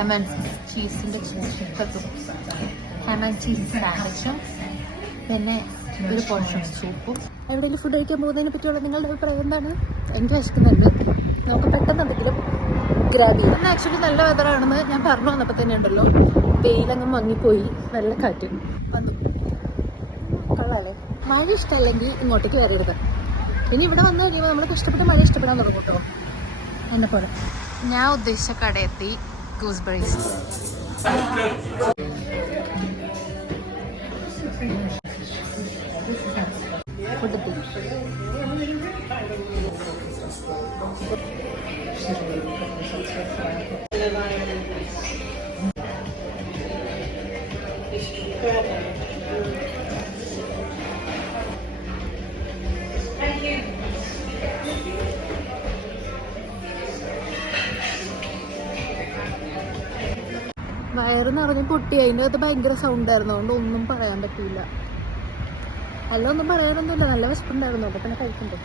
Ham and ചീസിൻ്റെ ham and cheese സാൻഡ്വിച്ചും പിന്നെ ഒരു പോർഷൻ സൂപ്പും. എവിടെയെങ്കിലും ഫുഡ് കഴിക്കാൻ പോകുന്നതിനെ പറ്റിയുള്ള നിങ്ങളുടെ അഭിപ്രായം എന്താണ്? എനിക്ക് വിശക്കുന്നുണ്ട്, നമുക്ക് പെട്ടെന്ന് എന്തെങ്കിലും ഗ്രാബ് ചെയ്യാം. എന്നാൽ ആക്ച്വലി നല്ല വെതറാണെന്ന് ഞാൻ പറഞ്ഞു വന്നപ്പോൾ തന്നെ ഉണ്ടല്ലോ, വെയിലങ്ങ് മങ്ങിപ്പോയി, നല്ല കാറ്റ് വന്നു. കൊള്ളാല്ലേ? മഴ ഇഷ്ടമല്ലെങ്കിൽ ഇങ്ങോട്ടേക്ക് വരരുത്. പിന്നെ ഇവിടെ വന്നു കഴിയുമ്പോൾ നമ്മൾ കഷ്ടപ്പെട്ട് മഴ ഇഷ്ടപ്പെടാൻ തുടങ്ങും കേട്ടോ. എന്നെ പോലെ ഞാൻ ഉദ്ദേശിച്ച കടയെത്തി, ഗൂസ്ബെറീസ്. ഫുഡ് വയറ് നിറഞ്ഞ് പൊട്ടി. അതിൻ്റെ അകത്ത് ഭയങ്കര സൗണ്ടായിരുന്നു, അതുകൊണ്ട് ഒന്നും പറയാൻ പറ്റിയില്ല. അല്ല ഒന്നും പറയാനൊന്നുമില്ല, നല്ല വിശപ്പുണ്ടായിരുന്നു, അപ്പോൾ പിന്നെ കഴിക്കണ്ടേ.